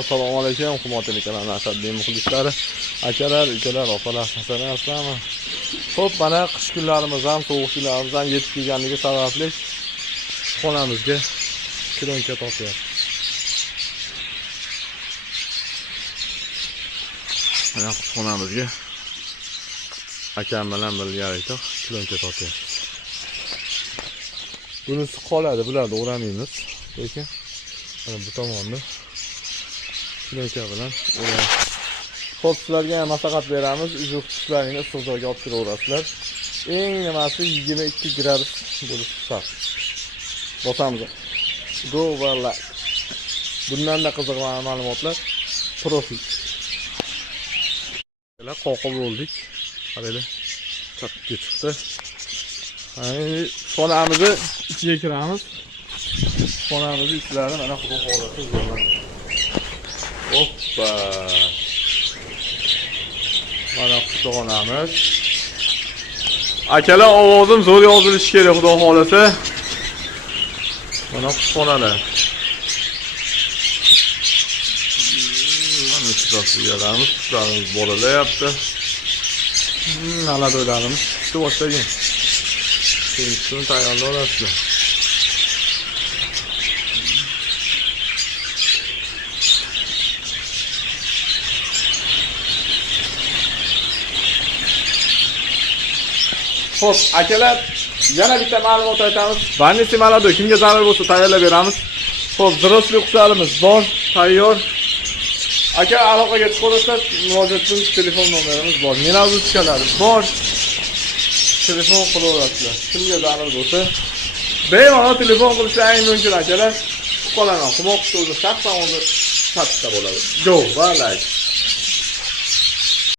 Assalomu alaykum, hurmatli kanal Asadbek muxlislari, akalar, ukalar, opalar, hasanlar, assalomu. Xo'p, mana qish kunlarimiz ham, sovuq kunlarimiz ham yetib kelganligi sababli xonamizga kilonka tortyapmiz. Mana xonamizga akam bilan birgalikda kilonka tortyapmiz. Bunisi qoladi, bularni o'ramaymiz, lekin mana bu tomonni kilonka bilan o'raymiz. Xo'p, sizlarga ham maslahat beramiz. Uzuq tishlaringni issiq joyga olib kiraverasizlar. Eng nimasi 22 gradus bo'lishi shart. Bosamiz. Go va like. Bundan da qiziq ma'lumotlar profil. Mana qoqib bo'ldik. Qaranglar. Chaqib chiqdi. Xonamizni ichiga kiramiz. Xonamizni ichlari mana bu holatda zo'rlar. Hoppa. Mana xonamiz. Akalar, ovozim zo'r yozilishi kerak, xudo xolasa. Mana xonalar. Mana shunday ularimiz bolalayapti. Mana do'ylarimiz pishdi boshlagan. Keyin tayyorlayapsizlar. Xo'p, akalar, yana bitta ma'lumot aytamiz. Vanisi malado kimga zarar bo'lsa tayyorlab beramiz. Xo'p, взрослый qutlarimiz bor, tayyor. Aka, aloqaga chiqarsangiz, murojaat uchun telefon nomerimiz bor. Menavuzchalar bor. Telefon qilaverasizlar. Kimga zarar bo'lsa, bemalol telefon qilishingiz mumkin, akalar. Qolaman, xumo qutuvda shaxsan o'zi chatda bo'ladi. Go, va like.